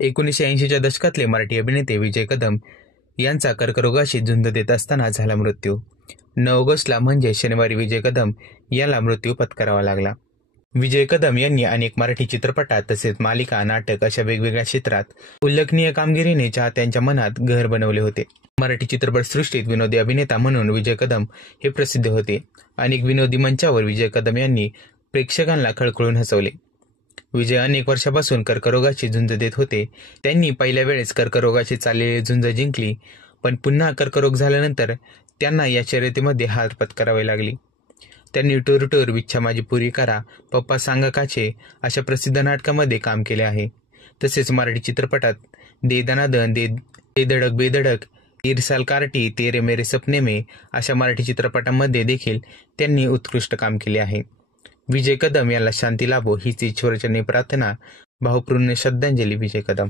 1980च्या दशकातले मराठी अभिनेते विजय कदम यांचा कर्करोगाशी झुंज देत असताना झाला मृत्यू. 9 ऑगस्टला म्हणजे शनिवारी विजय कदम याला मृत्यू पत्करावा लागला. विजय कदम यांनी अनेक मराठी चित्रपटात तसेच मालिका, नाटक अशा वेगवेगळ्या क्षेत्रात उल्लेखनीय कामगिरीने चाहत्यांच्या मनात घर बनवले होते. मराठी चित्रपटसृष्टीत विनोदी अभिनेता म्हणून विजय कदम हे प्रसिद्ध होते. अनेक विनोदी मंचावर विजय कदम यांनी प्रेक्षकांना खळखळून हसवले. विजय अनेक वर्षापासून कर्करोगाची झुंज देत होते. त्यांनी पहिल्या वेळेस कर्करोगाची चाललेली झुंज जिंकली, पण पुन्हा कर्करोग झाल्यानंतर त्यांना या शर्यतीमध्ये हार पत्करावी लागली. त्यांनी टूर टूर, इच्छा माझी पुरी करा, पप्पा सांगा काचे अशा प्रसिद्ध नाटकामध्ये काम केले आहे. तसेच मराठी चित्रपटात दे दनादन, दे धडक बेधडक, इरसाल कार्टी, तेरे मेरे सपने में अशा मराठी चित्रपटांमध्ये देखील त्यांनी उत्कृष्ट काम केले आहे. विजय कदम याला शांती लाभो हीच ईश्वरचरणी प्रार्थना. भावपूर्ण श्रद्धांजली विजय कदम.